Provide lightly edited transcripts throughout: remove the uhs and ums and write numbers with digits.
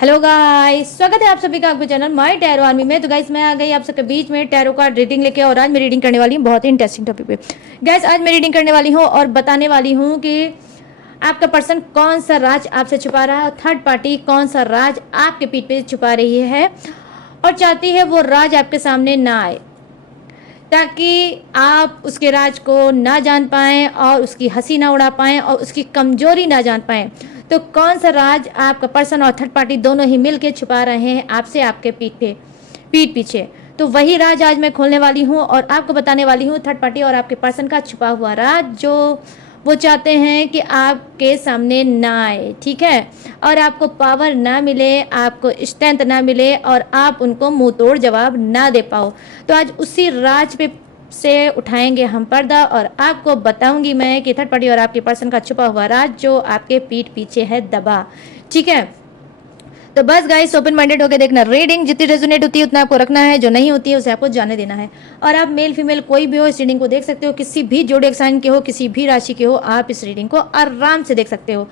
Hello guys, स्वागत है आप सभी का आपके चैनल माय टैरो आर्मी में। तो गाइस मैं आ गई आप सबके बीच में टैरो कार्ड रीडिंग लेके, और आज मैं रीडिंग करने वाली हूँ बहुत ही इंटरेस्टिंग टॉपिक पे। गाइस आज मैं रीडिंग करने वाली हूँ और बताने वाली हूँ कि आपका पर्सन कौन सा राज आपसे छुपा रहा है, थर्ड पार्टी कौन सा राज आपके पीठ पे छुपा रही है और चाहती है वो राज आपके सामने ना आए, ताकि आप उसके राज को ना जान पाएं और उसकी हंसी ना उड़ा पाएं और उसकी कमजोरी ना जान पाएं। तो कौन सा राज आपका पर्सन और थर्ड पार्टी दोनों ही मिलके छुपा रहे हैं आपसे आपके पीठ पीछे, तो वही राज आज मैं खोलने वाली हूँ और आपको बताने वाली हूँ थर्ड पार्टी और आपके पर्सन का छुपा हुआ राज जो वो चाहते हैं कि आपके सामने ना आए, ठीक है, और आपको पावर ना मिले, आपको स्ट्रेंथ ना मिले और आप उनको मुंह तोड़ जवाब ना दे पाओ। तो आज उसी राज पे से उठाएंगे हम पर्दा और आपको बताऊंगी मैं कि थर्ड पार्टी और आपके पर्सन का छुपा हुआ राज जो आपके पीठ पीछे है दबा, ठीक है। तो बस गाइस ओपन माइंडेड होकर देखना, रीडिंग जितनी रेजोनेट होती है उतना आपको रखना है, जो नहीं होती है उसे आपको जाने देना है। और आप मेल फीमेल कोई भी हो इस रीडिंग को देख सकते हो, किसी भी जोड़े साइन के हो, किसी भी राशि के हो, आप इस रीडिंग को आराम से देख सकते हो।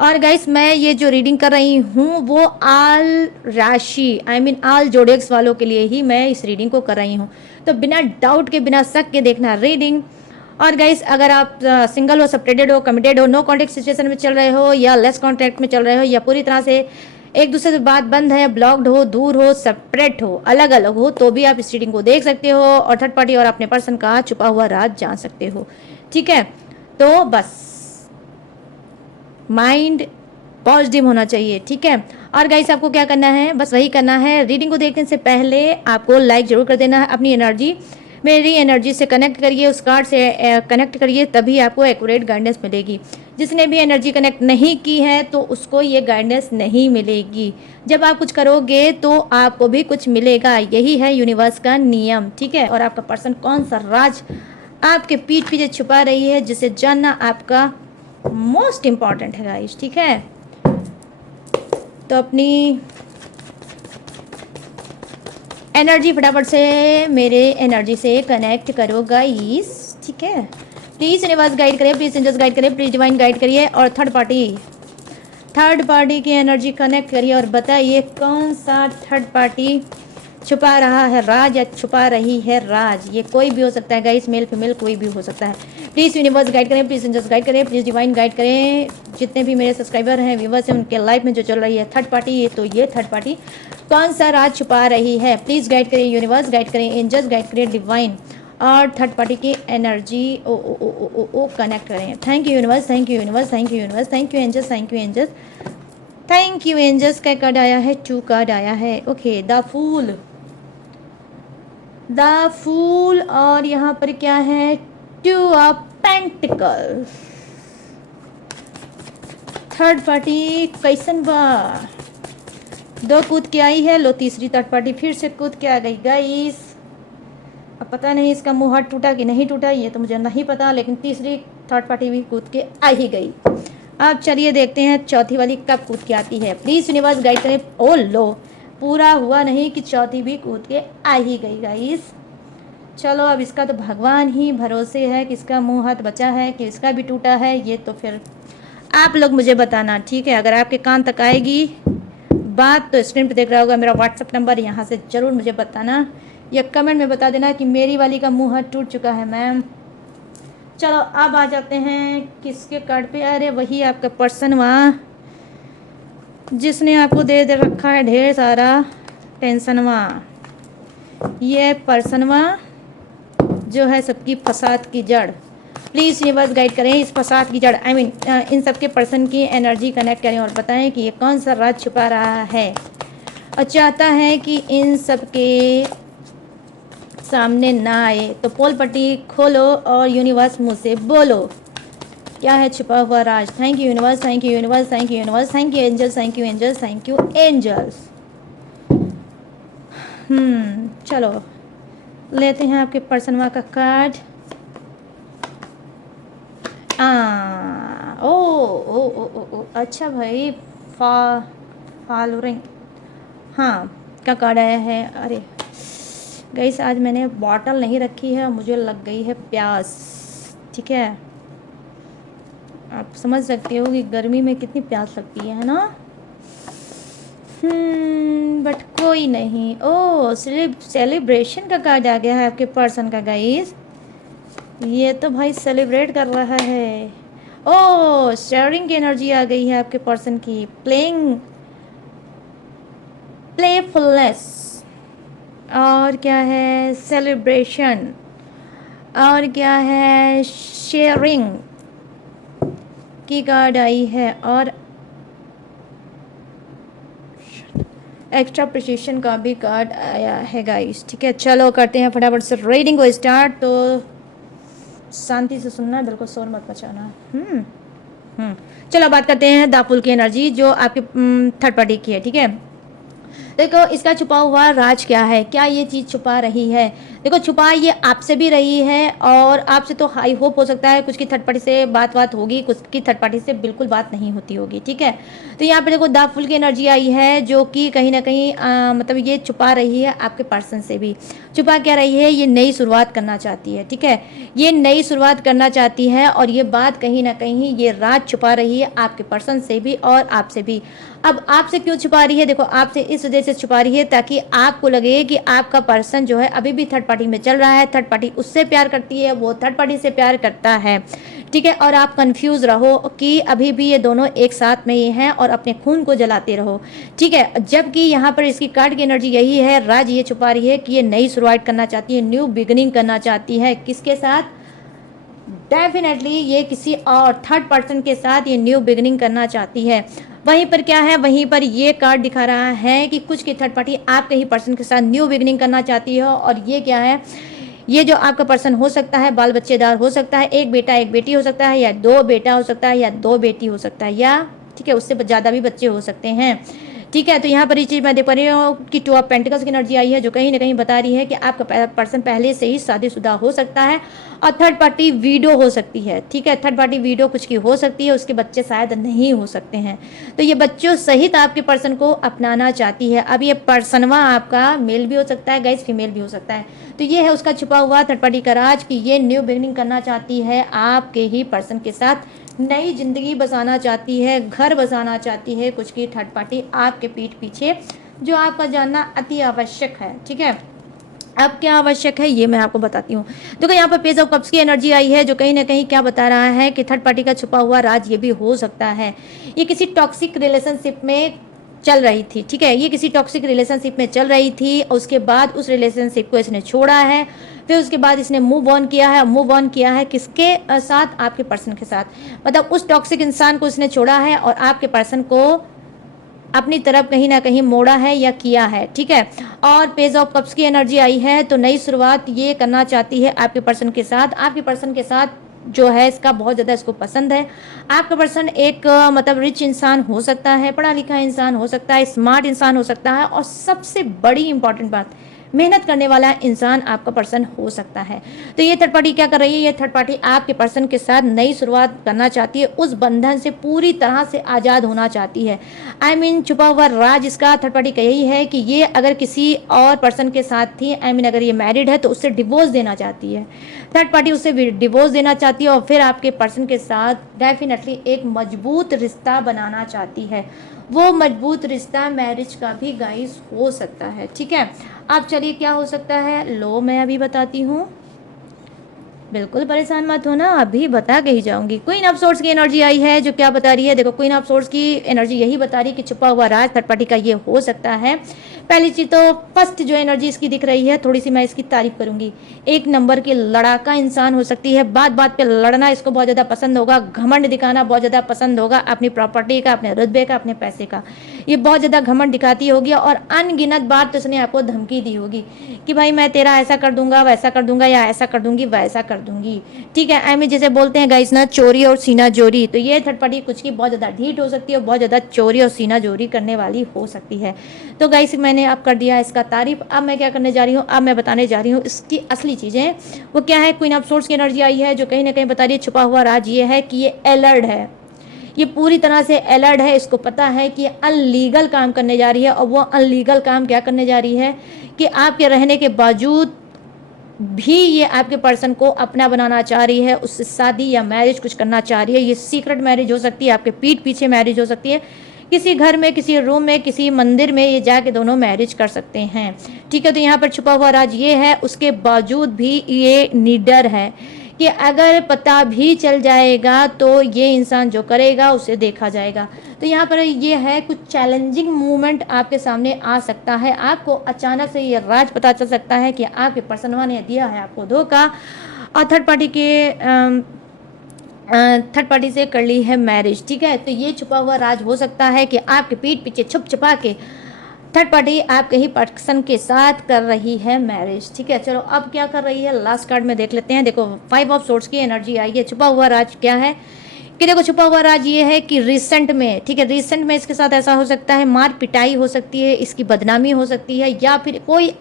और गाइस मैं ये जो रीडिंग कर रही हूँ वो आल राशि आल जोडेक्स वालों के लिए ही मैं इस रीडिंग को कर रही हूँ। तो बिना डाउट के, बिना शक के देखना रीडिंग। और गाइस अगर आप सिंगल हो, सेपरेटेड हो, कमिटेड हो, नो कॉन्टेक्ट सिचुएशन में चल रहे हो या लेस कॉन्टेक्ट में चल रहे हो या पूरी तरह से एक दूसरे से बात बंद है, ब्लॉक्ड हो, दूर हो, सेपरेट हो, अलग अलग हो, तो भी आप इस रीडिंग को देख सकते हो और थर्ड पार्टी और अपने पर्सन का छुपा हुआ राज जान सकते हो, ठीक है। तो बस माइंड पॉजिटिव होना चाहिए, ठीक है। और गाइस आपको क्या करना है, बस वही करना है, रीडिंग को देखने से पहले आपको लाइक जरूर कर देना है। अपनी एनर्जी मेरी एनर्जी से कनेक्ट करिए, उस कार्ड से कनेक्ट करिए, तभी आपको एक्यूरेट गाइडेंस मिलेगी। जिसने भी एनर्जी कनेक्ट नहीं की है तो उसको ये गाइडेंस नहीं मिलेगी। जब आप कुछ करोगे तो आपको भी कुछ मिलेगा, यही है यूनिवर्स का नियम, ठीक है। और आपका पर्सन कौन सा राज आपके पीठ पीछे छुपा रही है जिसे जानना आपका मोस्ट इम्पॉर्टेंट है गाइस, ठीक है। तो अपनी एनर्जी फटाफट से मेरे एनर्जी से कनेक्ट करो गाइस, ठीक है। प्लीज़ यूनिवर्स गाइड करिए, प्लीज़ एंजल्स गाइड करिए, प्लीज़ डिवाइन गाइड करिए और थर्ड पार्टी की एनर्जी कनेक्ट करिए और बताइए कौन सा थर्ड पार्टी छुपा रहा है राज या छुपा रही है राज। ये कोई भी हो सकता है गाइस, मेल फीमेल कोई भी हो सकता है। प्लीज़ यूनिवर्स गाइड करें, प्लीज़ एंजल्स गाइड करें, प्लीज़ डिवाइन गाइड करें। जितने भी मेरे सब्सक्राइबर हैं, व्यूवर्स हैं, उनके लाइफ में जो चल रही है थर्ड पार्टी, तो ये थर्ड पार्टी कौन सा राज छुपा रही है, प्लीज़ गाइड करें, यूनिवर्स गाइड करें, एंजल्स गाइड करें, डिवाइन और थर्ड पार्टी की एनर्जी ओ कनेक्ट करें। Thank you universe, thank you universe, thank you universe, thank you angels, thank you angels, thank you angels. का कार्ड आया है, 2 कार्ड आया है, ओके। द फूल और यहाँ पर क्या है, 2 ऑफ पेंटिकल। थर्ड पार्टी कैसन बा, 2 कूद के आई है, लो तीसरी थर्ड पार्टी फिर से कूद के आ गई गाइस। अब पता नहीं इसका मुंह हाथ टूटा कि नहीं टूटा, ये तो मुझे नहीं पता, लेकिन तीसरी थर्ड पार्टी भी कूद के आ ही गई। अब चलिए देखते हैं चौथी वाली कब कूद के आती है। प्लीज़ यूनिवर्स गाइड करें। ओ लो, पूरा हुआ नहीं कि चौथी भी कूद के आ ही गई गाइस। चलो अब इसका तो भगवान ही भरोसे है कि इसका मुंह हाथ बचा है कि इसका भी टूटा है, ये तो फिर आप लोग मुझे बताना, ठीक है। अगर आपके कान तक आएगी बात तो स्क्रीन पे देख रहा होगा मेरा व्हाट्सअप नंबर, यहाँ से ज़रूर मुझे बताना या कमेंट में बता देना कि मेरी वाली का मुंह हाथ टूट चुका है मैम। चलो अब आ जाते हैं किसके कार्ड पे, अरे वही आपका पर्सन वहाँ जिसने आपको दे रखा है ढेर सारा टेंशन वहाँ। ये पर्सन वहाँ जो है सबकी फसाद की जड़। प्लीज़ यूनिवर्स गाइड करें इस फसाद की जड़, इन सब के पर्सन की एनर्जी कनेक्ट करें और बताएं कि ये कौन सा राज छुपा रहा है और चाहता है कि इन सब के सामने ना आए। तो पोल पट्टी खोलो और यूनिवर्स मुँह से बोलो क्या है छुपा हुआ राज। Thank you universe, thank you universe, thank you universe, thank you angels, thank you angels, thank you angels. चलो लेते हैं आपके पर्सन वा का कार्ड। ओ ओ ओ ओ ओ अच्छा भाई, फॉलोइंग हाँ का कार्ड आया है। अरे गाइस आज मैंने बॉटल नहीं रखी है, मुझे लग गई है प्यास, ठीक है। आप समझ सकते हो कि गर्मी में कितनी प्यास लगती है ना। बट कोई नहीं। ओ सेलिब्रेशन का कार्ड आ गया है आपके पर्सन का गाइस। ये तो भाई सेलिब्रेट कर रहा है। ओ शेयरिंग की एनर्जी आ गई है आपके पर्सन की। प्लेफुलनेस, और क्या है सेलिब्रेशन, और क्या है शेयरिंग की कार्ड आई है, और एक्स्ट्रा प्रिसिशन का भी कार्ड आया है गाइस। ठीक है, चलो करते हैं फटाफट से रीडिंग को स्टार्ट। तो शांति से सुनना है, बिल्कुल शोर मत मचाना। चलो बात करते हैं दाफुल की एनर्जी जो आपके थर्ड पार्टी की है। ठीक है, देखो इसका छुपा हुआ राज क्या है, क्या ये चीज़ छुपा रही है। देखो छुपा ये आपसे भी रही है, और आपसे तो हाई होप हो सकता है, कुछ की थर्ड पार्टी से बात होगी, कुछ की थर्ड पार्टी से बिल्कुल बात नहीं होती होगी। ठीक है, तो यहाँ पे देखो द फुल की एनर्जी आई है जो कि कहीं ना कहीं मतलब ये छुपा रही है आपके पर्सन से भी। छुपा क्या रही है, ये नई शुरुआत करना चाहती है। ठीक है, ये नई शुरुआत करना चाहती है, और ये बात कहीं ना कहीं ये राज छुपा रही है आपके पर्सन से भी और आपसे भी। अब आपसे क्यों छुपा रही है, देखो आपसे इस वजह से छुपा रही है ताकि आपको लगे कि आपका पर्सन जो है अभी भी थर्ड पार्टी में चल रहा है, थर्ड पार्टी उससे प्यार करती है, वो थर्ड पार्टी से प्यार करता है। ठीक है, और आप कंफ्यूज रहो कि अभी भी ये दोनों एक साथ में ही हैं और अपने खून को जलाते रहो। ठीक है, जबकि यहाँ पर इसकी कार्ड की एनर्जी यही है, राज ये छुपा रही है कि ये नई शुरुआत करना चाहती है, न्यू बिगिनिंग करना चाहती है। किसके साथ, डेफिनेटली ये किसी और थर्ड पर्सन के साथ ये न्यू बिगिनिंग करना चाहती है। वहीं पर क्या है, वहीं पर ये कार्ड दिखा रहा है कि कुछ की थर्ड पार्टी आपके ही पर्सन के साथ न्यू बिगिनिंग करना चाहती है। और ये क्या है, ये जो आपका पर्सन हो सकता है बाल बच्चेदार हो सकता है, एक बेटा एक बेटी हो सकता है, या दो बेटा हो सकता है, या दो बेटी हो सकता है, या ठीक है उससे ज़्यादा भी बच्चे हो सकते हैं। ठीक है, तो यहाँ पर ये चीज़ मैं देख पा रही हूँ कि टू ऑफ पेंटिकल्स की एनर्जी आई है जो कहीं ना कहीं बता रही है कि आपका पर्सन पहले से ही शादीशुदा हो सकता है और थर्ड पार्टी वीडो हो सकती है। ठीक है, थर्ड पार्टी वीडो कुछ की हो सकती है, उसके बच्चे शायद नहीं हो सकते हैं। तो ये बच्चों सहित आपके पर्सन को अपनाना चाहती है। अब ये पर्सनवा आपका मेल भी हो सकता है गाइस, फीमेल भी हो सकता है। तो ये है उसका छुपा हुआ थर्ड पार्टी का राज कि ये न्यू बिगिनिंग करना चाहती है आपके ही पर्सन के साथ, नई जिंदगी बसाना चाहती है, घर बसाना चाहती है कुछ की थर्ड पार्टी आपके पीठ पीछे, जो आपका जानना अति आवश्यक है। ठीक है, अब क्या आवश्यक है ये मैं आपको बताती हूँ। देखो यहाँ पर पेज ऑफ कप्स की एनर्जी आई है जो कहीं ना कहीं क्या बता रहा है कि थर्ड पार्टी का छुपा हुआ राज ये भी हो सकता है, ये किसी टॉक्सिक रिलेशनशिप में चल रही थी। ठीक है, ये किसी टॉक्सिक रिलेशनशिप में चल रही थी और उसके बाद उस रिलेशनशिप को इसने छोड़ा है, फिर उसके बाद इसने मूव ऑन किया है। मूव ऑन किया है किसके साथ, आपके पर्सन के साथ। मतलब उस टॉक्सिक इंसान को इसने छोड़ा है और आपके पर्सन को अपनी तरफ कहीं ना कहीं मोड़ा है या किया है। ठीक है, और पेज ऑफ कप्स की एनर्जी आई है तो नई शुरुआत ये करना चाहती है आपके पर्सन के साथ। आपके पर्सन के साथ जो है इसका बहुत ज़्यादा इसको पसंद है। आपका पर्सन एक मतलब रिच इंसान हो सकता है, पढ़ा लिखा इंसान हो सकता है, स्मार्ट इंसान हो सकता है, और सबसे बड़ी इंपॉर्टेंट बात मेहनत करने वाला इंसान आपका पर्सन हो सकता है। तो ये थर्ड पार्टी क्या कर रही है, ये थर्ड पार्टी आपके पर्सन के साथ नई शुरुआत करना चाहती है, उस बंधन से पूरी तरह से आज़ाद होना चाहती है। आई मीन छुपा हुआ राज इसका थर्ड पार्टी का यही है कि ये अगर किसी और पर्सन के साथ थी, आई मीन अगर ये मैरिड है तो उससे डिवोर्स देना चाहती है। थर्ड पार्टी उससे डिवोर्स देना चाहती है और फिर आपके पर्सन के साथ डेफिनेटली एक मजबूत रिश्ता बनाना चाहती है। वो मजबूत रिश्ता मैरिज का भी गाइस हो सकता है। ठीक है, अब चलिए क्या हो सकता है लो मैं अभी बताती हूँ, बिल्कुल परेशान मत होना, अभी बता के ही जाऊंगी। क्वीन ऑफ सोर्ड्स की एनर्जी आई है जो क्या बता रही है, देखो क्वीन ऑफ सोर्ड्स की एनर्जी यही बता रही है कि छुपा हुआ राज थर्ड पार्टी का ये हो सकता है। पहली चीज तो फर्स्ट जो एनर्जी इसकी दिख रही है, थोड़ी सी मैं इसकी तारीफ करूंगी। एक नंबर की लड़ाका इंसान हो सकती है, बात बात पे लड़ना इसको बहुत ज़्यादा पसंद होगा, घमंड दिखाना बहुत ज़्यादा पसंद होगा, अपनी प्रॉपर्टी का, अपने रुतबे का, अपने पैसे का, ये बहुत ज़्यादा घमंड दिखाती होगी। और अनगिनत बार तो उसने आपको धमकी दी होगी कि भाई मैं तेरा ऐसा कर दूंगा, वैसा कर दूंगा, या ऐसा कर दूंगी, वैसा कर दूंगी। ठीक है, आई मीन जैसे बोलते हैं गाइस ना, चोरी और सीना जोरी। तो ये थर्ड पार्टी कुछ की बहुत ज़्यादा ढीठ हो सकती है और बहुत ज़्यादा चोरी और सीना जोरी करने वाली हो सकती है। तो गाइस मैंने अब कर दिया इसका तारीफ, अब मैं क्या करने जा रही हूँ, अब मैं बताने जा रही हूँ इसकी असली चीज़ें। वो क्या है, क्वीन ऑफ सोर्ड्स की एनर्जी आई है जो कहीं ना कहीं बता रही है छुपा हुआ राज ये है कि ये अलर्ट है, ये पूरी तरह से अलर्ट है। इसको पता है कि अनलीगल काम करने जा रही है, और वो अनलीगल काम क्या करने जा रही है कि आपके रहने के बावजूद भी ये आपके पर्सन को अपना बनाना चाह रही है, उससे शादी या मैरिज कुछ करना चाह रही है। ये सीक्रेट मैरिज हो सकती है, आपके पीठ पीछे मैरिज हो सकती है, किसी घर में, किसी रूम में, किसी मंदिर में ये जाके दोनों मैरिज कर सकते हैं। ठीक है, तो यहाँ पर छुपा हुआ राज ये है। उसके बावजूद भी ये निडर है कि अगर पता भी चल जाएगा तो ये इंसान जो करेगा उसे देखा जाएगा। तो यहाँ पर ये है, कुछ चैलेंजिंग मूवमेंट आपके सामने आ सकता है। आपको अचानक से ये राज पता चल सकता है कि आपके पर्सन ने दिया है आपको धोखा और थर्ड पार्टी से कर ली है मैरिज। ठीक है, तो ये छुपा हुआ राज हो सकता है कि आपके पीठ पीछे छुप छुपा के थर्ड पार्टी आपके ही पर्सन के साथ कर रही है मैरिज। ठीक है, चलो अब क्या कर रही है लास्ट कार्ड में देख लेते हैं। देखो 5 ऑफ सोर्ड्स की एनर्जी आई है। छुपा हुआ राज क्या है कि देखो छुपा हुआ राज ये है कि रिसेंट में, ठीक है, रिसेंट में इसके साथ ऐसा हो सकता है, मार पिटाई हो सकती है, इसकी बदनामी हो सकती है, या फिर कोई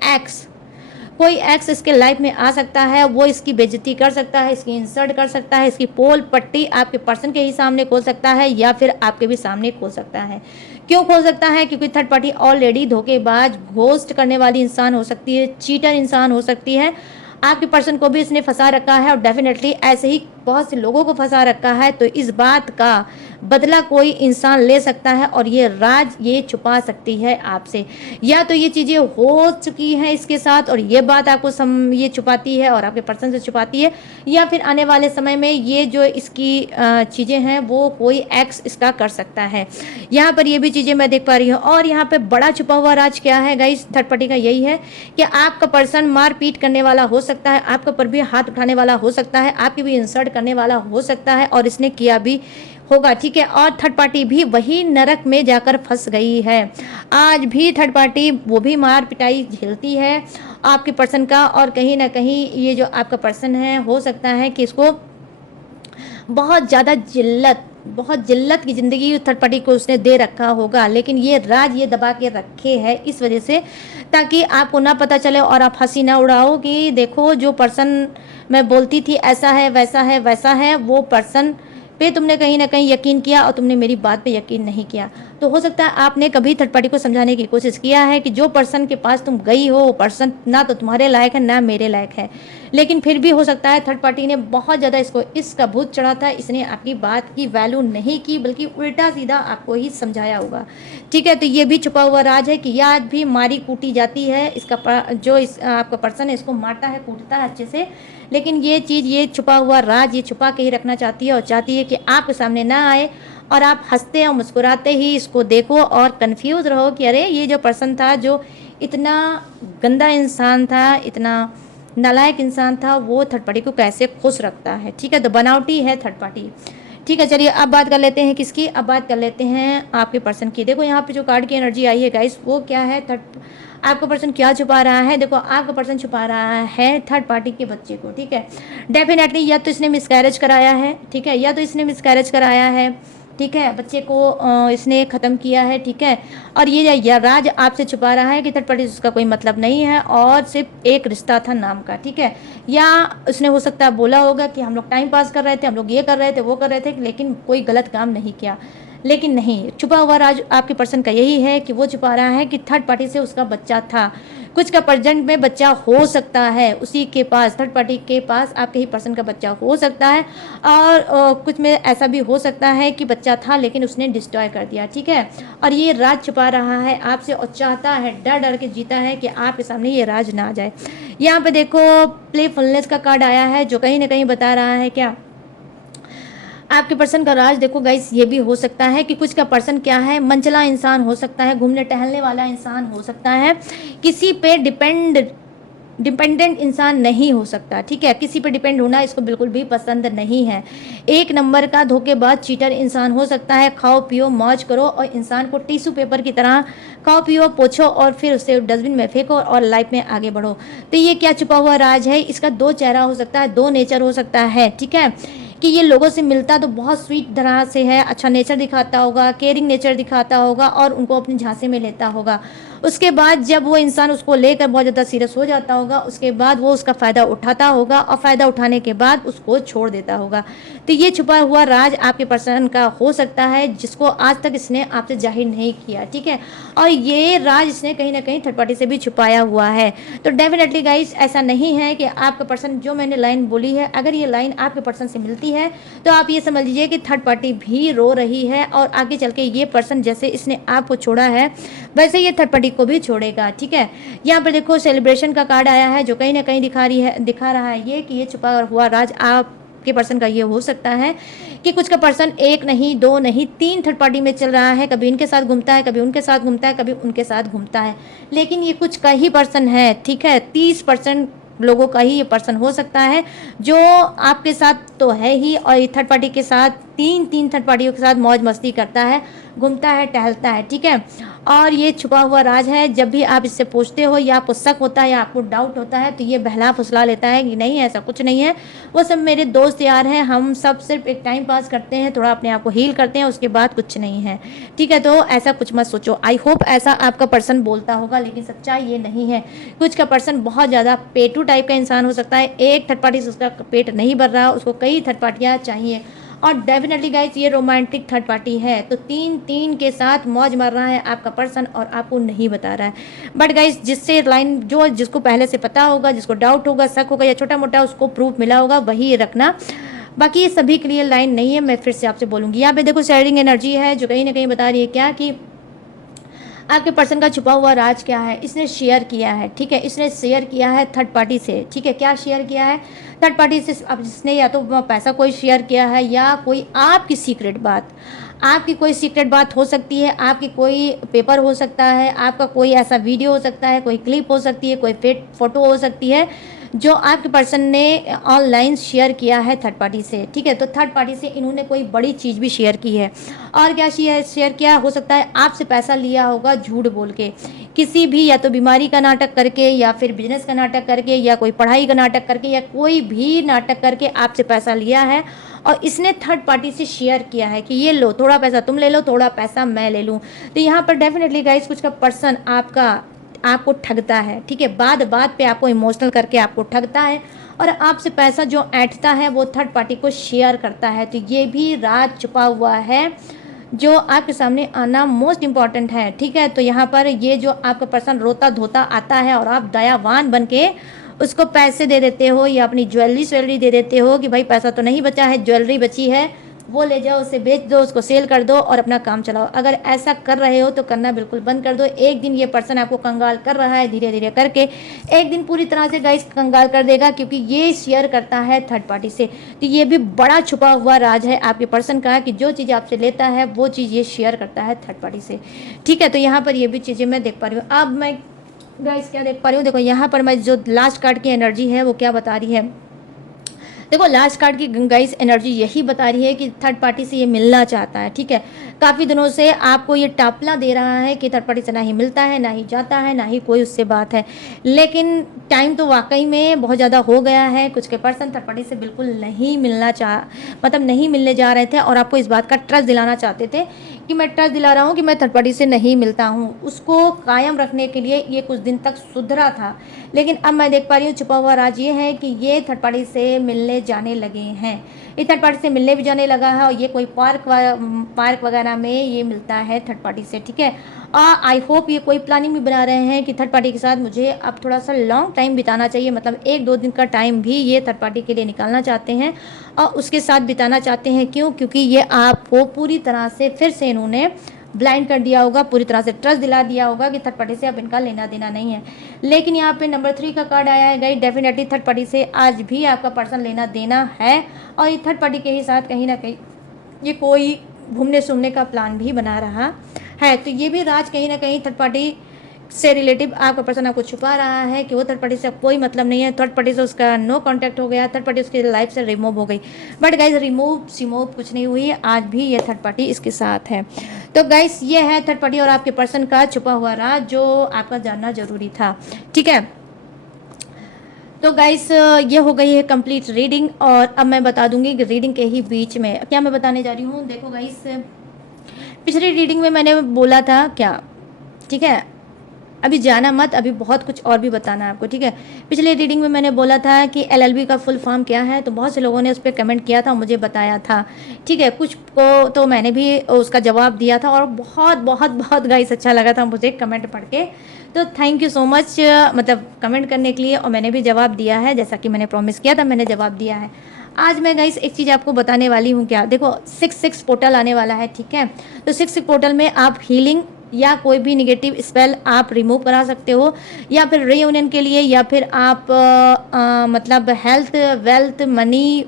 एक्स इसके लाइफ में आ सकता है, वो इसकी बेइज्जती कर सकता है, इसकी इंसल्ट कर सकता है, इसकी पोल पट्टी आपके पर्सन के ही सामने खोल सकता है या फिर आपके भी सामने खोल सकता है। क्यों खोल सकता है? क्योंकि थर्ड पार्टी ऑलरेडी धोखेबाज, घोस्ट करने वाली इंसान हो सकती है, चीटर इंसान हो सकती है। आपके पर्सन को भी इसने फंसा रखा है और डेफिनेटली ऐसे ही बहुत से लोगों को फंसा रखा है। तो इस बात का बदला कोई इंसान ले सकता है और ये राज ये छुपा सकती है आपसे, या तो ये चीज़ें हो चुकी हैं इसके साथ और ये बात आपको ये छुपाती है और आपके पर्सन से छुपाती है, या फिर आने वाले समय में ये जो इसकी चीज़ें हैं वो कोई एक्स इसका कर सकता है। यहाँ पर ये भी चीज़ें मैं देख पा रही हूँ। और यहाँ पे बड़ा छुपा हुआ राज क्या है गाइस थर्ड पार्टी का? यही है कि आपका पर्सन मार पीट करने वाला हो सकता है, आपके ऊपर भी हाथ उठाने वाला हो सकता है, आपकी भी इंसल्ट करने वाला हो सकता है और इसने किया भी होगा। ठीक है, और थर्ड पार्टी भी वही नरक में जाकर फंस गई है। आज भी थर्ड पार्टी वो भी मार पिटाई झेलती है आपके पर्सन का, और कहीं ना कहीं ये जो आपका पर्सन है हो सकता है कि इसको बहुत ज़्यादा बहुत जिल्लत की ज़िंदगी थर्ड पार्टी को उसने दे रखा होगा, लेकिन ये राज ये दबा के रखे है इस वजह से, ताकि आपको ना पता चले और आप हंसी ना उड़ाओ कि देखो जो पर्सन मैं बोलती थी ऐसा है वैसा है, वो पर्सन पे तुमने कहीं ना कहीं यकीन किया और तुमने मेरी बात पे यकीन नहीं किया। तो हो सकता है आपने कभी थर्ड पार्टी को समझाने की कोशिश किया है कि जो पर्सन के पास तुम गई हो वो पर्सन ना तो तुम्हारे लायक है ना मेरे लायक है, लेकिन फिर भी हो सकता है थर्ड पार्टी ने बहुत ज़्यादा इसका भूत चढ़ा था, इसने आपकी बात की वैल्यू नहीं की बल्कि उल्टा सीधा आपको ही समझाया होगा। ठीक है, तो ये भी छुपा हुआ राज है कि आज भी मारी कूटी जाती है, आपका पर्सन है इसको मारता है कूटता है अच्छे से, लेकिन ये चीज़ ये छुपा हुआ राज ये छुपा के ही रखना चाहती है और चाहती है कि आपके सामने ना आए और आप हंसते और मुस्कुराते ही इसको देखो और कंफ्यूज रहो कि अरे ये जो पर्सन था, जो इतना गंदा इंसान था, इतना नालायक इंसान था, वो थर्ड पार्टी को कैसे खुश रखता है। ठीक है, तो बनावटी है थर्ड पार्टी। ठीक है, चलिए अब बात कर लेते हैं किसकी, अब बात कर लेते हैं आपके पर्सन की। देखो यहाँ पे जो कार्ड की एनर्जी आई है गाइस वो क्या है, आपका पर्सन क्या छुपा रहा है? देखो आपका पर्सन छुपा रहा है थर्ड पार्टी के बच्चे को। ठीक है, डेफिनेटली या तो इसने मिसकैरेज कराया है, ठीक है, या तो इसने मिसकैरेज कराया है, ठीक है, बच्चे को इसने ख़त्म किया है। ठीक है, और ये राज आपसे छुपा रहा है कि थर्ड पार्टी उसका कोई मतलब नहीं है और सिर्फ एक रिश्ता था नाम का। ठीक है, या उसने हो सकता है बोला होगा कि हम लोग टाइम पास कर रहे थे, हम लोग ये कर रहे थे वो कर रहे थे, लेकिन कोई गलत काम नहीं किया। लेकिन नहीं, छुपा हुआ राज आपके पर्सन का यही है कि वो छुपा रहा है कि थर्ड पार्टी से उसका बच्चा था, कुछ का प्रेजेंट में बच्चा हो सकता है उसी के पास, थर्ड पार्टी के पास आपके ही पर्सन का बच्चा हो सकता है, और कुछ में ऐसा भी हो सकता है कि बच्चा था लेकिन उसने डिस्ट्रॉय कर दिया। ठीक है, और ये राज छुपा रहा है आपसे और चाहता है, डर डर के जीता है कि आपके सामने ये राज ना आ जाए। यहाँ पे देखो प्लेफुलनेस का कार्ड आया है जो कहीं ना कहीं बता रहा है क्या आपके पर्सन का राज। देखो गाइस ये भी हो सकता है कि कुछ का पर्सन क्या है, मंचला इंसान हो सकता है, घूमने टहलने वाला इंसान हो सकता है, किसी पे डिपेंडेंट इंसान नहीं हो सकता। ठीक है, किसी पे डिपेंड होना इसको बिल्कुल भी पसंद नहीं है। एक नंबर का धोखेबाज चीटर इंसान हो सकता है। खाओ पियो मौज करो और इंसान को टिश्यू पेपर की तरह खाओ पियो पोछो और फिर उसे डस्टबिन में फेंको और लाइफ में आगे बढ़ो। तो ये क्या छुपा हुआ राज है? इसका दो चेहरा हो सकता है, दो नेचर हो सकता है। ठीक है, कि ये लोगों से मिलता तो बहुत स्वीट तरह से है, अच्छा नेचर दिखाता होगा, केयरिंग नेचर दिखाता होगा और उनको अपनी झांसे में लेता होगा, उसके बाद जब वो इंसान उसको लेकर बहुत ज़्यादा सीरियस हो जाता होगा, उसके बाद वो उसका फ़ायदा उठाता होगा और फ़ायदा उठाने के बाद उसको छोड़ देता होगा। तो ये छुपा हुआ राज आपके पर्सन का हो सकता है, जिसको आज तक इसने आपसे जाहिर नहीं किया, ठीक है। और ये राज इसने कहीं ना कहीं थर्ड पार्टी से भी छुपाया हुआ है। तो डेफिनेटली गाइस, ऐसा नहीं है कि आपका पर्सन, जो मैंने लाइन बोली है, अगर ये लाइन आपके पर्सन से मिलती है तो आप ये समझ लीजिए कि थर्ड पार्टी भी रो रही है और आगे चल के ये पर्सन जैसे इसने आपको छोड़ा है वैसे ये थर्ड पार्टी को भी छोड़ेगा, ठीक है। यहाँ पर देखो सेलिब्रेशन का कार्ड आया है, जो कहीं ना कहीं दिखा रहा है ये कि ये छुपा हुआ राज आप के पर्सन का ये हो सकता है कि कुछ का पर्सन एक नहीं, दो नहीं, तीन थर्ड पार्टी में चल रहा है। कभी इनके साथ घूमता है, कभी उनके साथ घूमता है, कभी उनके साथ घूमता है, लेकिन ये कुछ का ही पर्सन है, ठीक है। 30% लोगों का ही ये पर्सन हो सकता है जो आपके साथ तो है ही, और ये थर्ड पार्टी के साथ तीन थर्ड पार्टियों के साथ मौज मस्ती करता है, घूमता है, टहलता है, ठीक है। और ये छुपा हुआ राज है। जब भी आप इससे पूछते हो या आपको शक होता है या आपको डाउट होता है तो ये बहला फुसला लेता है कि नहीं, ऐसा कुछ नहीं है, वो सब मेरे दोस्त यार हैं, हम सब सिर्फ एक टाइम पास करते हैं, थोड़ा अपने आप को हील करते हैं, उसके बाद कुछ नहीं है, ठीक है। तो ऐसा कुछ मत सोचो। आई होप ऐसा आपका पर्सन बोलता होगा, लेकिन सच्चाई ये नहीं है। कुछ का पर्सन बहुत ज़्यादा पेटू टाइप का इंसान हो सकता है, एक थर्ड पार्टी से उसका पेट नहीं भर रहा, उसको कई थर्ड पार्टियाँ चाहिए। और डेफिनेटली गाइस, ये रोमांटिक थर्ड पार्टी है, तो तीन के साथ मौज मार रहा है आपका पर्सन और आपको नहीं बता रहा है। बट गाइस, जिससे लाइन, जो जिसको पहले से पता होगा, जिसको डाउट होगा, शक होगा या छोटा मोटा उसको प्रूफ मिला होगा, वही रखना। बाकी ये सभी के लिए लाइन नहीं है, मैं फिर से आपसे बोलूँगी। यहाँ पे देखो शेयरिंग एनर्जी है, जो कहीं ना कहीं बता रही है क्या कि आपके पर्सन का छुपा हुआ राज क्या है, इसने शेयर किया है, ठीक है। इसने शेयर किया है थर्ड पार्टी से, ठीक है। क्या शेयर किया है थर्ड पार्टी से? अब इसने या तो पैसा कोई शेयर किया है या कोई आपकी सीक्रेट बात, आपकी कोई सीक्रेट बात हो सकती है, आपकी कोई पेपर हो सकता है, आपका कोई ऐसा वीडियो हो सकता है, कोई क्लिप हो सकती है, कोई फोटो हो सकती है जो आपके पर्सन ने ऑनलाइन शेयर किया है थर्ड पार्टी से, ठीक है। तो थर्ड पार्टी से इन्होंने कोई बड़ी चीज़ भी शेयर की है। और क्या शेयर किया हो सकता है? आपसे पैसा लिया होगा झूठ बोल के, किसी भी, या तो बीमारी का नाटक करके, या फिर बिजनेस का नाटक करके, या कोई पढ़ाई का नाटक करके, या कोई भी नाटक करके आपसे पैसा लिया है और इसने थर्ड पार्टी से शेयर किया है कि ये लो, थोड़ा पैसा तुम ले लो, थोड़ा पैसा मैं ले लूँ। तो यहाँ पर डेफिनेटली गाइस, कुछ का पर्सन आपको ठगता है, ठीक है। बात पे आपको इमोशनल करके आपको ठगता है और आपसे पैसा जो ऐंठता है वो थर्ड पार्टी को शेयर करता है। तो ये भी राज छुपा हुआ है जो आपके सामने आना मोस्ट इम्पॉर्टेंट है, ठीक है। तो यहाँ पर ये जो आपका पर्सन रोता धोता आता है और आप दयावान बन के उसको पैसे दे देते हो या अपनी ज्वेलरी दे देते हो कि भाई पैसा तो नहीं बचा है, ज्वेलरी बची है, वो ले जाओ, उसे बेच दो, उसको सेल कर दो और अपना काम चलाओ। अगर ऐसा कर रहे हो तो करना बिल्कुल बंद कर दो। एक दिन ये पर्सन आपको कंगाल कर रहा है, धीरे धीरे करके एक दिन पूरी तरह से गाइस कंगाल कर देगा, क्योंकि ये शेयर करता है थर्ड पार्टी से। तो ये भी बड़ा छुपा हुआ राज है आपके पर्सन का कि जो चीज़ आपसे लेता है वो चीज़ ये शेयर करता है थर्ड पार्टी से, ठीक है। तो यहाँ पर ये भी चीज़ें मैं देख पा रही हूँ। अब मैं गाइस क्या देख पा रही हूँ, देखो यहाँ पर मैं जो लास्ट कार्ड की एनर्जी है वो क्या बता रही है। देखो लास्ट कार्ड की गाइस एनर्जी यही बता रही है कि थर्ड पार्टी से ये मिलना चाहता है, ठीक है। काफ़ी दिनों से आपको ये टापला दे रहा है कि थर्ड पार्टी से ना ही मिलता है, ना ही जाता है, ना ही कोई उससे बात है, लेकिन टाइम तो वाकई में बहुत ज़्यादा हो गया है। कुछ के पर्सन थर्ड पार्टी से बिल्कुल नहीं मिलना मतलब नहीं मिलने जा रहे थे और आपको इस बात का ट्रस्ट दिलाना चाहते थे कि मैं ट्रस्ट दिला रहा हूँ कि मैं थर्ड पार्टी से नहीं मिलता हूँ। उसको कायम रखने के लिए ये कुछ दिन तक सुधरा था, लेकिन अब मैं देख पा रही हूँ छुपा हुआ राज ये है कि ये थर्ड पार्टी से मिलने जाने लगे हैं। ये थर्ड पार्टी से मिलने भी जाने लगा है और ये कोई पार्क वगैरह में ये मिलता है थर्ड पार्टी से, ठीक है। आई होप ये कोई प्लानिंग भी बना रहे हैं कि थर्ड पार्टी के साथ मुझे अब थोड़ा सा लॉन्ग टाइम बिताना चाहिए, मतलब 1-2 दिन का टाइम भी ये थर्ड पार्टी के लिए निकालना चाहते हैं और उसके साथ बिताना चाहते हैं। क्यों? क्योंकि ये आपको पूरी तरह से फिर से इन्होंने ब्लाइंड कर दिया होगा, पूरी तरह से ट्रस्ट दिला दिया होगा कि थर्ड पार्टी से अब इनका लेना देना नहीं है। लेकिन यहाँ पे नंबर 3 का कार्ड आया है गाइस, डेफिनेटली थर्ड पार्टी से आज भी आपका पर्सन लेना देना है और ये थर्ड पार्टी के ही साथ कहीं ना कहीं ये कोई घूमने सूमने का प्लान भी बना रहा है। तो ये भी राज कहीं ना कहीं थर्ड पार्टी से रिलेटिव आपका पर्सन आपको छुपा रहा है कि वो थर्ड पार्टी से कोई मतलब नहीं है, थर्ड पार्टी से उसका नो कांटेक्ट हो गया, थर्ड पार्टी उसकी लाइफ से रिमूव हो गई। बट गाइज रिमूव कुछ नहीं हुई है, आज भी ये थर्ड पार्टी इसके साथ है। तो गाइज ये है थर्ड पार्टी और आपके पर्सन का छुपा हुआ राज जो आपका जानना जरूरी था, ठीक है। तो गाइस ये हो गई है कंप्लीट रीडिंग और अब मैं बता दूंगी कि रीडिंग के ही बीच में क्या मैं बताने जा रही हूँ। देखो गाइस पिछली रीडिंग में मैंने बोला था क्या, ठीक है, अभी जाना मत, अभी बहुत कुछ और भी बताना है आपको, ठीक है। पिछले रीडिंग में मैंने बोला था कि एलएलबी का फुल फॉर्म क्या है, तो बहुत से लोगों ने उस पर कमेंट किया था, मुझे बताया था, ठीक है। कुछ को तो मैंने भी उसका जवाब दिया था और बहुत बहुत बहुत गाइस अच्छा लगा था मुझे कमेंट पढ़ के। तो थैंक यू सो मच, मतलब कमेंट करने के लिए, और मैंने भी जवाब दिया है, जैसा कि मैंने प्रॉमिस किया था मैंने जवाब दिया है। आज मैं गाइस एक चीज़ आपको बताने वाली हूँ, क्या देखो 6 पोर्टल आने वाला है, ठीक है। तो 6 पोर्टल में आप हीलिंग या कोई भी निगेटिव स्पेल आप रिमूव करा सकते हो, या फिर रीयूनियन के लिए, या फिर आप मतलब हेल्थ, वेल्थ, मनी,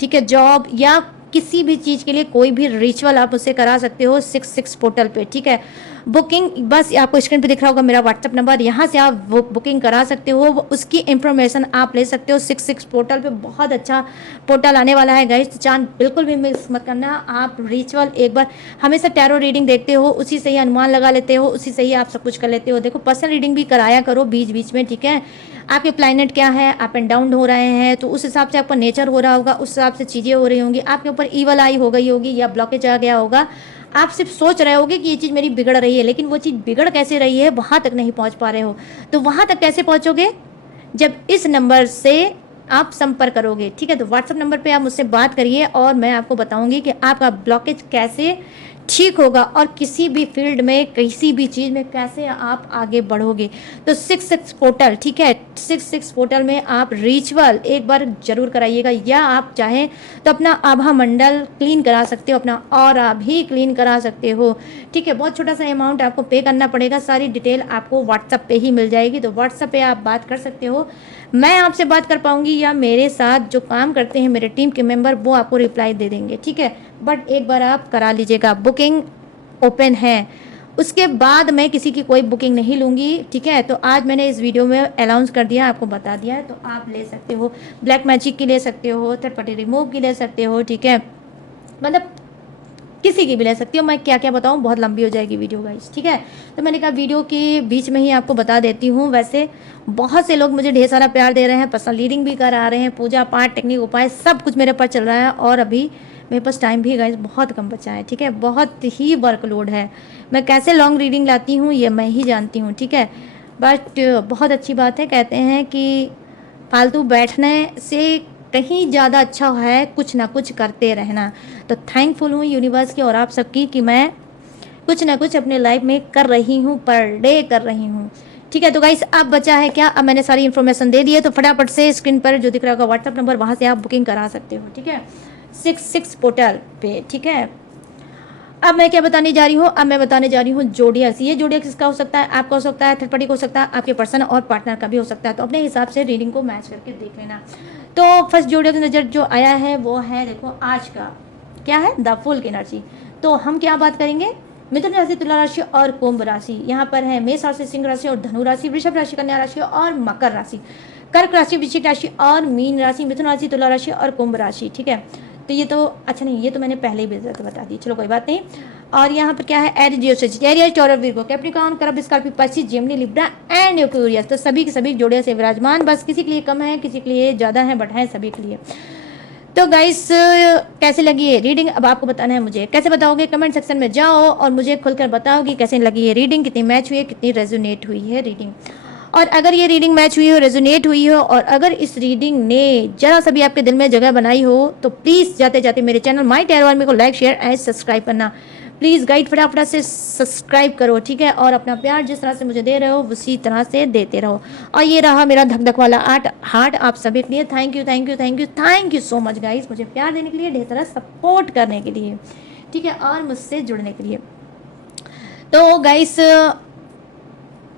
ठीक है, जॉब, या किसी भी चीज़ के लिए कोई भी रिचुअल आप उससे करा सकते हो 6 पोर्टल पे, ठीक है। बुकिंग बस आपको स्क्रीन पे दिख रहा होगा मेरा व्हाट्सअप नंबर, यहाँ से आप बुकिंग करा सकते हो, उसकी इंफॉर्मेशन आप ले सकते हो। 6 पोर्टल पे बहुत अच्छा पोर्टल आने वाला है गाइस, तो चांद बिल्कुल भी मिस मत करना। आप रिचुअल एक बार, हमेशा टैरो रीडिंग देखते हो, उसी से ही अनुमान लगा लेते हो, उसी से ही आप सब कुछ कर लेते हो। देखो पर्सनल रीडिंग भी कराया करो बीच बीच में, ठीक है। आपके प्लैनेट क्या है, अप एंड डाउन हो रहे हैं, तो उस हिसाब से आपका नेचर हो रहा होगा, उस हिसाब से चीज़ें हो रही होंगी, आपके ऊपर ईवल आई हो गई होगी या ब्लॉकेज आ गया होगा। आप सिर्फ सोच रहे होगे कि ये चीज़ मेरी बिगड़ रही है, लेकिन वो चीज़ बिगड़ कैसे रही है वहाँ तक नहीं पहुँच पा रहे हो। तो वहाँ तक कैसे पहुँचोगे, जब इस नंबर से आप संपर्क करोगे, ठीक है। तो व्हाट्सअप नंबर पे आप मुझसे बात करिए और मैं आपको बताऊंगी कि आपका ब्लॉकेज कैसे ठीक होगा और किसी भी फील्ड में, किसी भी चीज़ में कैसे आप आगे बढ़ोगे। तो 6 पोर्टल, ठीक है, 6 पोर्टल में आप रिचुअल एक बार जरूर कराइएगा, या आप चाहें तो अपना आभा मंडल क्लीन करा सकते हो, अपना ऑरा भी क्लीन करा सकते हो, ठीक है। बहुत छोटा सा अमाउंट आपको पे करना पड़ेगा, सारी डिटेल आपको व्हाट्सअप पे ही मिल जाएगी, तो व्हाट्सअप पे आप बात कर सकते हो। मैं आपसे बात कर पाऊंगी या मेरे साथ जो काम करते हैं मेरे टीम के मेंबर वो आपको रिप्लाई दे देंगे, ठीक है। बट एक बार आप करा लीजिएगा, बुकिंग ओपन है, उसके बाद मैं किसी की कोई बुकिंग नहीं लूँगी, ठीक है। तो आज मैंने इस वीडियो में अनाउंस कर दिया, आपको बता दिया है, तो आप ले सकते हो। ब्लैक मैजिक की ले सकते हो, थर्ड पार्टी रिमूव की ले सकते हो, ठीक है, मतलब किसी की भी ले सकती हो। मैं क्या क्या बताऊँ, बहुत लंबी हो जाएगी वीडियो गाइस, ठीक है। तो मैंने कहा वीडियो के बीच में ही आपको बता देती हूँ। वैसे बहुत से लोग मुझे ढेर सारा प्यार दे रहे हैं, पर्सनल रीडिंग भी करा रहे हैं, पूजा पाठ, टेक्निक, उपाय सब कुछ मेरे पास चल रहा है, और अभी मेरे पास टाइम भी गाइस बहुत कम बचा है, ठीक है। बहुत ही वर्कलोड है, मैं कैसे लॉन्ग रीडिंग लाती हूँ ये मैं ही जानती हूँ, ठीक है। बट बहुत अच्छी बात है, कहते हैं कि फालतू बैठने से कहीं ज़्यादा अच्छा है कुछ ना कुछ करते रहना। तो थैंकफुल हूँ यूनिवर्स की और आप सबकी कि मैं कुछ ना कुछ अपने लाइफ में कर रही हूँ, पर डे कर रही हूँ, ठीक है। तो गाइस अब बचा है क्या, अब मैंने सारी इन्फॉर्मेशन दे दी है, तो फटाफट से स्क्रीन पर जो दिख रहा होगा व्हाट्सअप नंबर, वहाँ से आप बुकिंग करा सकते हो, ठीक है। 6 पोर्टल पे, ठीक है। अब मैं क्या बताने जा रही हूँ, अब मैं बताने जा रही हूँ जोडियक्स। ये जोडियक्स किसका हो सकता है, आपका हो सकता है, थर्ड पार्टी को हो सकता है, आपके पर्सन और पार्टनर का भी हो सकता है। तो अपने हिसाब से रीडिंग को मैच करके देख लेना। तो फर्स्ट जोडियक्स नजर जो आया है वो है, देखो आज का क्या है, द फुल की एनर्जी। तो हम क्या बात करेंगे, मिथुन राशि, तुला राशि और कुंभ राशि। यहाँ पर है मेष राशि, सिंह राशि और धनु राशि, वृषभ राशि, कन्या राशि और मकर राशि, कर्क राशि, वृश्चिक राशि और मीन राशि, मिथुन राशि, तुला राशि और कुंभ राशि, ठीक है। तो ये तो अच्छा नहीं, ये तो मैंने पहले ही बता दी, चलो कोई बात नहीं। और यहाँ पर क्या है, Aries, Sagittarius, Taurus, Virgo, Capricorn, करब, Scorpio, Pisces, Gemini, Libra and Aquarius. तो सभी के सभी जोड़े से विराजमान, बस किसी के लिए कम है, किसी के लिए ज़्यादा है, बट है सभी के लिए। तो गाइस कैसे लगी ये रीडिंग, अब आपको बताना है मुझे। कैसे बताओगे, कमेंट सेक्शन में जाओ और मुझे खुलकर बताओ कि कैसे लगी ये रीडिंग, कितनी मैच हुई है, कितनी रेजोनेट हुई है रीडिंग। और अगर ये रीडिंग मैच हुई हो, रेजोनेट हुई हो, और अगर इस रीडिंग ने जरा सा भी आपके दिल में जगह बनाई हो, तो प्लीज़ जाते जाते मेरे चैनल माई टैरो आर्मी को लाइक, शेयर एंड सब्सक्राइब करना। प्लीज़ गाइड फटाफट से सब्सक्राइब करो, ठीक है। और अपना प्यार जिस तरह से मुझे दे रहे हो उसी तरह से देते रहो। और ये रहा मेरा धक धक वाला हार्ट आप सभी के लिए। Thank you thank you thank you thank you so much guys, मुझे प्यार देने के लिए, ढेर सारा सपोर्ट करने के लिए, ठीक है, और मुझसे जुड़ने के लिए। तो गाइस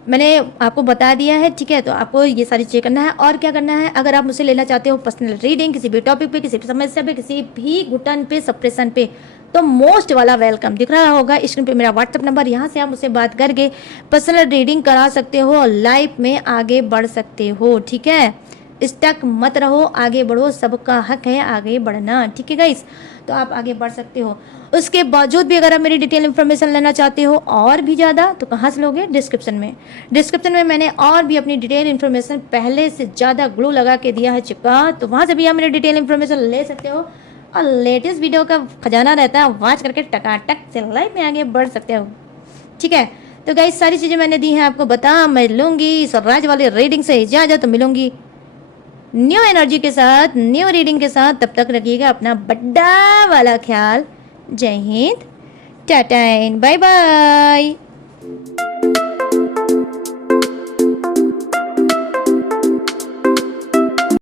मैंने आपको बता दिया है, ठीक है। तो आपको ये सारी चीज़ करना है, और क्या करना है, अगर आप मुझसे लेना चाहते हो पर्सनल रीडिंग किसी भी टॉपिक पे, किसी भी समस्या पे, किसी भी घुटन पे, सप्रेशन पे, तो मोस्ट वाला वेलकम दिख रहा होगा स्क्रीन पे मेरा व्हाट्सअप नंबर, यहाँ से आप मुझसे बात करके पर्सनल रीडिंग करा सकते हो और लाइफ में आगे बढ़ सकते हो, ठीक है। स्टक मत रहो, आगे बढ़ो, सबका हक है आगे बढ़ना, ठीक है गाइस। तो आप आगे बढ़ सकते हो। उसके बावजूद भी अगर आप मेरी डिटेल इन्फॉर्मेशन लेना चाहते हो और भी ज़्यादा, तो कहाँ से लोगे, डिस्क्रिप्शन में मैंने और भी अपनी डिटेल इन्फॉर्मेशन पहले से ज़्यादा ग्लू लगा के दिया है चिपका, तो वहाँ से भी आप मेरी डिटेल इन्फॉर्मेशन ले सकते हो। और लेटेस्ट वीडियो का खजाना रहता है, वॉच करके टकाटक से लाइफ में आगे बढ़ सकते हो, ठीक है। तो गाइस सारी चीज़ें मैंने दी हैं आपको बता, मैं लूँगी इस राज वाली रीडिंग से इजाज़त, तो मिलूंगी न्यू एनर्जी के साथ, न्यू रीडिंग के साथ। तब तक रखिएगा अपना बड़ा वाला ख्याल। जय Hind, tata and bye bye.